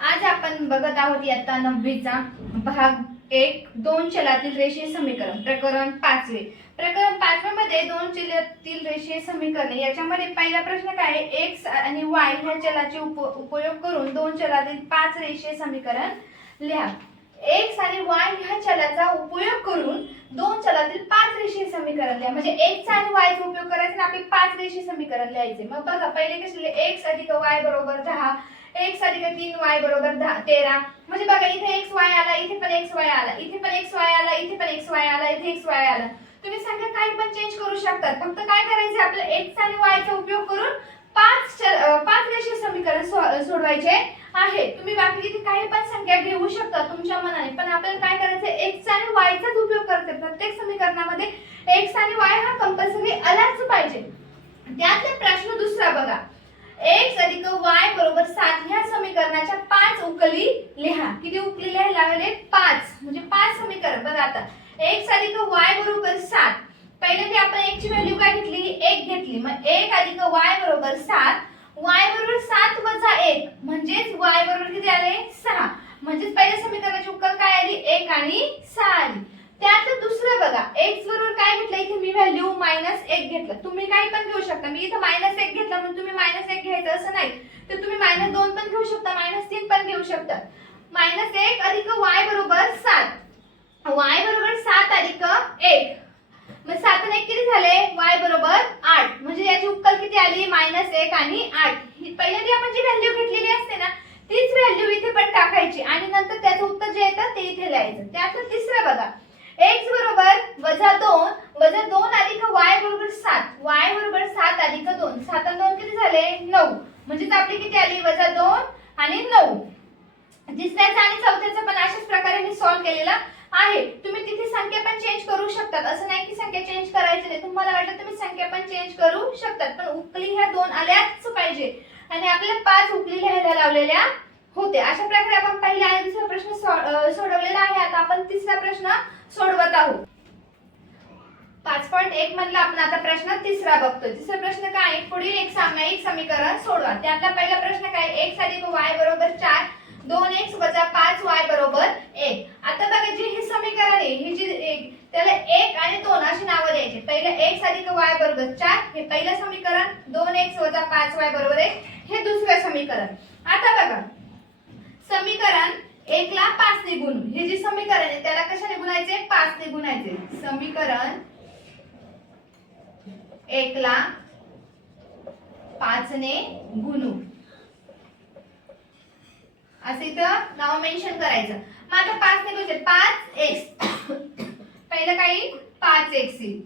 आज आपण बघत आहोत इयत्ता 9वीचा भाग 1 दोन चलातील रेषीय समीकरण प्रकरण 5वे। प्रकरण 5वे मध्ये दोन चलातील रेषीय समीकरणे याच्यामध्ये पहिला प्रश्न काय आहे, x आणि y ह्या चलाचे उपयोग करून दोन चलातील 5 रेषीय समीकरण लिहा। x आणि y ह्या चलाचा उपयोग करून दोन चलातील 5 रेषीय समीकरण लिहा। म्हणजे x आणि y चा उपयोग करायचा आणि आपले 5 रेषीय समीकरण लिहायचे। मग बघा पहिले कसे लिहिले, x + y = 10, x + 3y = 13। म्हणजे बघा इथे xy आला, इथे पण xy आला, इथे पण xy आला, इथे पण xy आला, इथे xy आला। तुम्ही संख्या काही पण चेंज करू शकता, फक्त काय करायचे आपल्याला x आणि y चा उपयोग करून 5 रेषीय समीकरण सोडवायचे आहे। तुम्ही बाकी इथे काही पण संख्या घेऊ शकता तुमच्या मनाने, पण आपल्याला काय करायचं x आणि y चाच उपयोग करायचा। प्रत्येक समीकरणामध्ये x आणि y हा कंपल्सरी आलाच पाहिजे। त्यातला प्रश्न दुसरा बघा, x + y = 7 ह्या समीकरणाच्या 5 उकली लिहा। किती उकली लिहायला लागले? 5, म्हणजे 5 समीकरण। बघा आता x + y = 7, पहिले ते आपण x ची व्हॅल्यू काय घेतली? 1 घेतली। मग 1 + y = 7, y = 7 - 1 म्हणजेच y बरोबर किती आले? 6। म्हणजेच पहिल्या समीकरणाची उकल काय आली? 1 आणि 6 आली। त्यात दुसरं बघा, x बरोबर काय घेतलं? इथे मी व्हॅल्यू -1 घेतलं। तुम्ही काही पण घेऊ शकता। मी इथे -1 घेतला म्हणून तुम्ही -1 घ्यायचं असं नाही, तर तुम्ही -2 पण घेऊ शकता, -3 पण घेऊ शकता। -1 + y = 7, y = 7 + 1, मग 7 आणि 1 किती झाले? y = 8। म्हणजे याची उकल किती आली? -1 आणि 8। पहिल्यांदा आपण जी व्हॅल्यू घेतलेली असते ना, तीच व्हॅल्यू इथे पण टाकायची आणि नंतर त्याचं उत्तर जे येतं ते इथे लिहायचं। त्यातलं तिसरं बघा, x = -2, -2 + y = 7, y = 7 + 2, 7 आणि 2 किती झाले? 9। म्हणजे आपली किती आली? -2 आणि 9। तिसऱ्याचा आणि चौथ्याचा पण अशाच प्रकारे मी सॉल्व केलेला आहे। तुम्ही तिथे संख्या पण चेंज करू शकतात, असं नाही की संख्या चेंज करायची नाही। तुम्हाला वाटलं तुम्ही संख्या पण चेंज करू शकतात, पण उकली ह्या दोन आल्याच पाहिजे आणि आपल्याला 5 उकली लिहायला लावलेल्या होते। अशा प्रकारे आपण पहिला आणि दुसरा प्रश्न सोडवलेला आहे। आता आपण तिसरा प्रश्न सोडवत आहोत। 5.1 मधला आपण आता प्रश्न तिसरा बघतोय। तिसरा प्रश्न काय आहे? पुढील एक सामायिक समीकरण सोडवा। त्यातला पहिला प्रश्न काय? x + y = 4, 2x - 5y = 1। आता बघा जे हे समीकरण आहे, हे जे त्याला 1 आणि 2 अशी नावं द्यायची। पहिले x + y = 4 हे पहिलं समीकरण, 2x - 5y = 1 हे दुसरं समीकरण। आता बघा समीकरण 1 ला 5 ने गुणू, हे जे समीकरण आहे त्याला कशाने गुणायचे? 5 ने गुणायचे। समीकरण 1 ला 5 ने गुणू, असं इथं नाव मेन्शन करायचं। मग आता 5 ने गुणले 5x, पहिलं काय येईल? 5x येईल,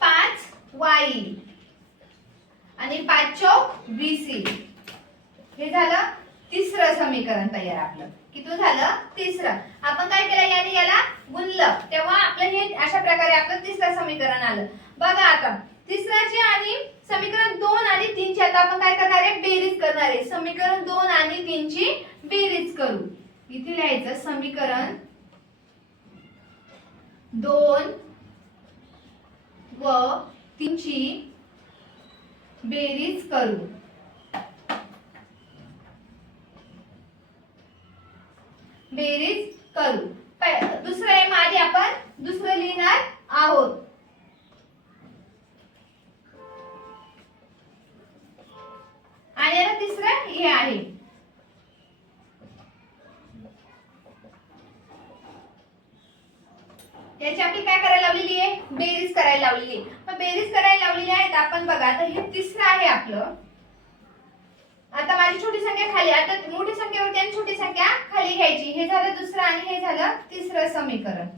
5y येईल आणि 5 चौक 20 येईल। हे झालं तिसरं समीकरण तयार आपलं। किती झालं? तिसरं। आपण काय केलं? याने याला गुणलं तेव्हा आपलं हे अशा प्रकारे आपलं तिसरं समीकरण आलं। बघा आता तिसऱ्याचे आणि समीकरण 2 आणि 3 ची आता आपण काय करणार आहे? बेरीज करणार आहे। समीकरण 2 आणि 3 ची बेरीज करू। इथे लिहायचं समीकरण 2 व 3 ची बेरीज करू। बेरीज करू। दुसरं आहे आधी आपण दुसरं लिहिणार आहोत। आणि आता तिसरं हे आहे। याची आपली काय करायला लावलेली आहे? बेरीज करायला लावलेली आहे। मग बेरीज करायला लावलेली आहे, आपण बघा आता हे तिसरं आहे आपलं। आता माझी छोटी संख्या खाली, आता मोठी संख्येवरती आणि छोटी संख्या खाली घ्यायची। हे झालं दुसरं आणि हे झालं तिसरं समीकरण।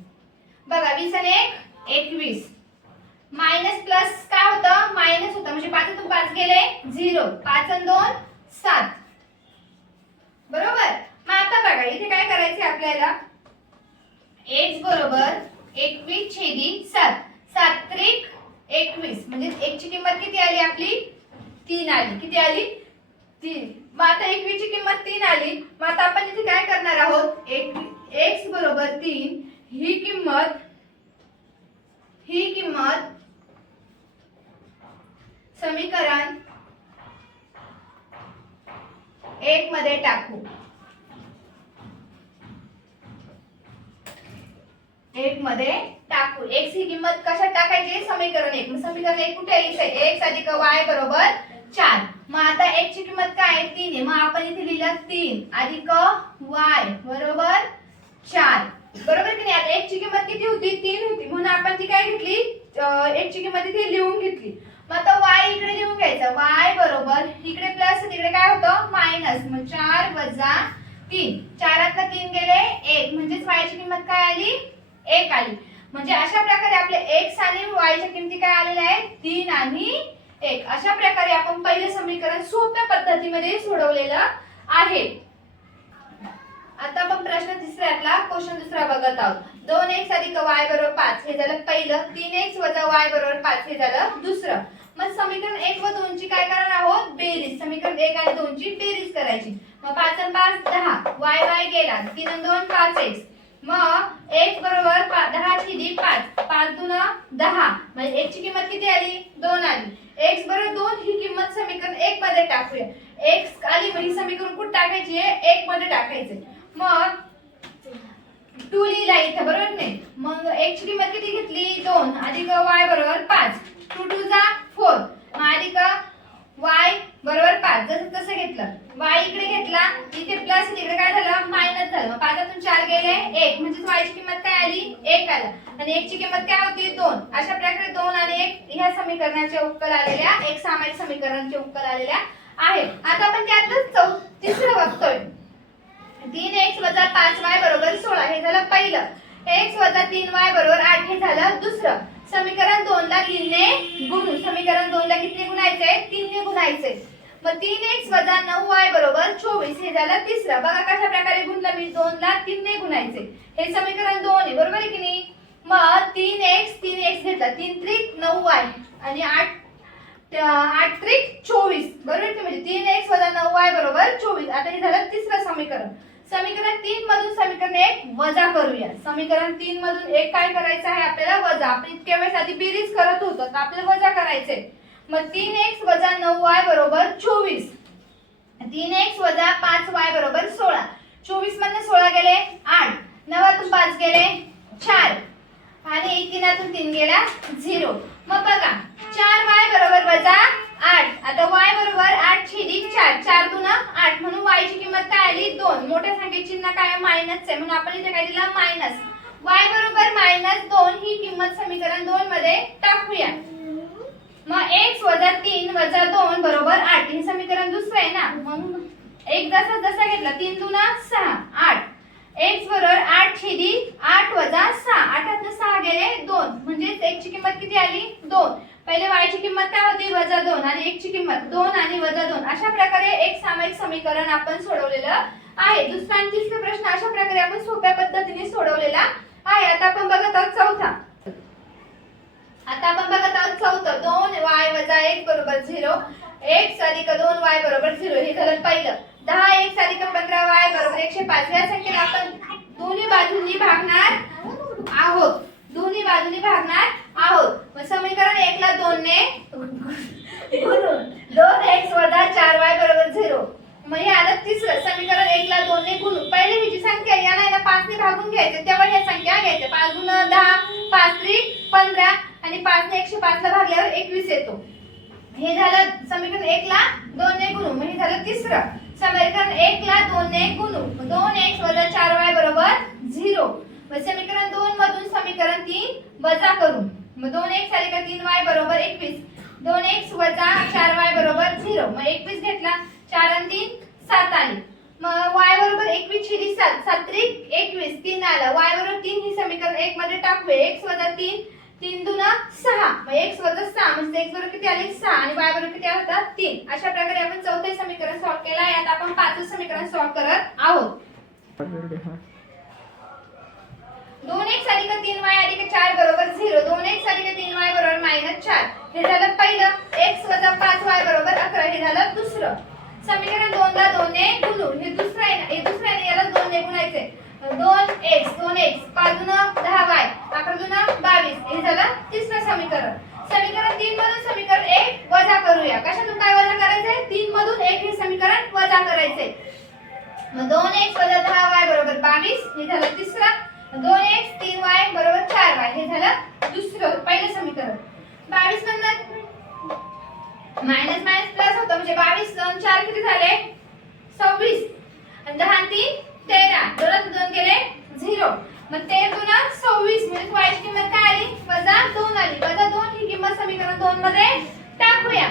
बघा 20 आणि 1 21, मायनस प्लस काय होतं? मायनस होतं, म्हणजे 5 तून 5 गेले 0, 5 आणि 2 7, बरोबर। मग आता बघा इथे काय करायचे आपल्याला? x = 21/7, 7 त्रिक 21, म्हणजे x ची किंमत किती आली आपली? 3 आली। किती आली? 3। मग आता 21 ची किंमत 3 आली। मग आता आपण इथे काय करणार आहोत? x = 3 ही किंमत समीकरण 1 मध्ये टाकू. 1 मध्ये टाकू. x ही किंमत कशात टाकायची? समीकरण 1. मग समीकरण 1 कुठे आहे? इथे x अधिक y बरोबर 4. मग आता x ची किंमत काय आहे? 3 आहे. मग आपण इथे लिहिलं 3 अधिक y बरोबर 4. बरोबर की नाही? आता x ची किंमत किती होती? 3 होती. म्हणून आपण ती काय घेतली? x ची किंमत इथे लिहून घेतली. मग आता y इकडे लिहून घ्यायचा. y बरोबर इकडे प्लस तिकडे काय होतं? मायनस. मग 4 वजा 3. 4 3 गेले 1. म्हणजेच y ची किंमत काय आली? 1 आली. म्हणजे अशा प्रकारे आपले x आणि y च्या किमती काय आलेल्या आहेत? 3 आणि 1. अशा प्रकारे आपण पहिले समीकरण सोप्या पद्धतीमध्ये सोडवलेलं आहे. आता आपण प्रश्न तिसऱ्यातला क्वेश्चन दुसरा बघत आहोत. 2x अधिक y बरोबर 5 हे झालं पहिलं. 3x वजा y बरोबर 5 हे झालं दुसरं. मग समीकरण 1 व 2 ची काय करणार आहोत? बेरीज. समीकरण 1 आणि 2 ची बेरीज करायची. मग 5 आणि 5 10 y गेला. 3 आणि 2 5x. मग x बरोबर 10 ची दी 5. 5 दून 10. म्हणजे x ची किंमत किती आली? 2 आली. x बरोबर 2 ही किंमत समीकरण 1 मध्ये टाकूया. x आली म्हणजे समीकरण कुठे टाकायची आहे? 1 मध्ये टाकायचे. मग 2 लिहिला इथे बरोबर नाही. मग x ची किंमत किती घेतली? 2 अधिक y बरोबर 5. 2 2 जा 4. मग अधिक y बरोबर 5. जसं तसं घेतलं. y इकडे घेतला. इथे प्लस इकडे काय झालं? मायनस झालं. मग 5 तून 4 गेले 1. म्हणजे y ची किंमत काय आली? 1 आला. आणि x ची किंमत काय होती? 2. अशा प्रकारे 2 आणि 1 ह्या समीकरणाचे उत्तर आलेल्या एक सामायिक समीकरणाचे उत्तर आलेल्या आहे. आता आपण त्यातच तिसरं बघतोय. 3x वजा 5y बरोबर 16 हे झालं पहिलं. x वजा 3y बरोबर 8 हे झालं दुसरं. समीकरण 2 ला 3 ने गुणू. समीकरण 2 ला किती गुणायचे? 3 ने गुणायचे. मग 3x वजा 9y बरोबर 24 हे झालं तिसरं. बघा कशा प्रकारे गुणलं मी. 2 ला 3 ने गुणायचे. हे समीकरण 2 आहे बरोबर आहे की नाही? मग 3x घेतला. 3 त्रिक 9y आणि 8 त्रिक 24 बरोबर की? म्हणजे 3x वजा 9y बरोबर 24. आता हे झालं तिसरं समीकरण. समीकरण 3 मधून समीकरण 1 वजा करूया. समीकरण 3 मधून 1 काय करायचं आहे आपल्याला? वजा. आपण इतक्या वेळेस आधी बेरीज करत होतो तर आपल्याला वजा करायचे. मग 3x वजा 9y बरोबर 24. 3x वजा 5y बरोबर 16. 24 मधून 16 गेले 8. 9 तून 5 गेले 4 आणि 3 3 गेला 0. मग बघा 4y बरोबर वजा 8. आता y बरोबर 8 छेदी 4. 4 दून 8 म्हणून y ची किंमत काय आली? 2. मोठ्या संख्येचे चिन्ह काय? मायनस आहे म्हणून आपण इथे काय दिलं? मायनस. y बरोबर -2 ही किंमत समीकरण 2 मध्ये टाकूया. मग x वजा 3 वजा 2 बरोबर 8 हे समीकरण दुसरं आहे ना. मग एक जसा घेतला 3 दून 6 8. x बरोबर 8 छेदी 8 वजा 6. 8 6 गेले 2. म्हणजे x ची किंमत किती आली? 2. पहिले y ची किंमत काय होती? वजा 2 आणि x ची किंमत 2 आणि वजा 2. अशा प्रकारे एक सामायिक समीकरण आपण सोडवलेलं आहे. दुसरा आणि तिसरा प्रश्न अशा प्रकारे आपण सोप्या पद्धतीने सोडवलेला आहे. आता आपण बघत आहोत चौथा. 2y वजा 1 बरोबर 0. x अधिक 2y बरोबर 0 हे झालं पहिलं. 10x अधिक 15y बरोबर 105 या संख्येला आपण दोन्ही बाजूंनी भागणार आहोत. मग समीकरण 1 ला 2 ने गुणून 2x वजा 4y बरोबर 0. मग हे आलं तिसरं. समीकरण 1 ला 2 ने गुणून पहिले ही जी संख्या याला 5 ने भागून घ्यायचे. तेव्हा ह्या संख्या घ्यायच्या. 5 गुण 10 5 त्रिक 15 आणि 5 ने 105 ला भागल्यावर 21 येतो. हे झालं समीकरण 1 ला 2 ने गुणू. मग हे झालं तिसरं. समीकरण 1 ला 2 ने गुणू. 2x वजा 4y बरोबर 0. मग समीकरण 2 मधून समीकरण 3 वजा करू. मग 2x अधिक 3y बरोबर 21. 2x वजा 4y बरोबर 0. मग 21 घेतला. 4 आणि 3 7 आली. मग y बरोबर 21 छेदी 7. 7 त्रिक 21 3 आला. y बरोबर 3 ही समीकरण 1 मध्ये टाकूया. x वजा 3 3 दून 6. मग x वजा 6 म्हणजे x बरोबर किती आले? 6 आणि y बरोबर किती आला? 3. अशा प्रकारे आपण चौथे समीकरण सॉल्व्ह केलं आहे. आता आपण पाचवे समीकरण सॉल्व्ह करत आहोत. 2x अधिक 3y अधिक 4 बरोबर 0. 2x अधिक 3y बरोबर -4 हे झालं पहिलं. x वजा 5y बरोबर 11 हे झालं दुसरं. समीकरण 2 ला 2 ने गुणू. हे दुसरं आहे ना. हे दुसरं आहे याला 2 ने गुणायचे. 2x 5 दून 10y 11 दून 22 हे झालं तिसरं समीकरण. समीकरण 3 मधून समीकरण 1 वजा करूया. कशातून काय वजा करायचंय? 3 मधून 1 हे समीकरण वजा करायचंय. मग 2x + 10y = 22 हे झालं तिसरं. 2x 3y = 4y हे झालं दुसरं पहिलं समीकरण. 22 नंतर मायनस मायनस प्लस होतं म्हणजे 22 2 4 किती झाले? 26 आणि 10 आणि 3 13 दोनात 2 गेले 0. मग 13 दूना 26 म्हणजे y ची किंमत काय आली? -2 आली. -2 ही किंमत समीकरण 2 मध्ये टाकूया.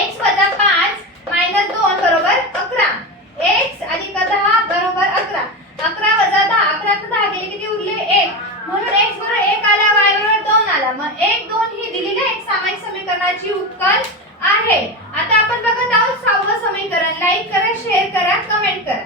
x - 5 - 2 = 11. x + 10 = 11. 11 - 10 11 + 10 गेले किती उरले? 1. म्हणून x = 1 आला, y = 2 आला. मग 1 2 ही दिलेल्या एक सामायिक समीकरणाची उत्तर आहे. आता आपण बघत आहोत 6वं समीकरण. लाईक करा, शेअर करा, कमेंट करा.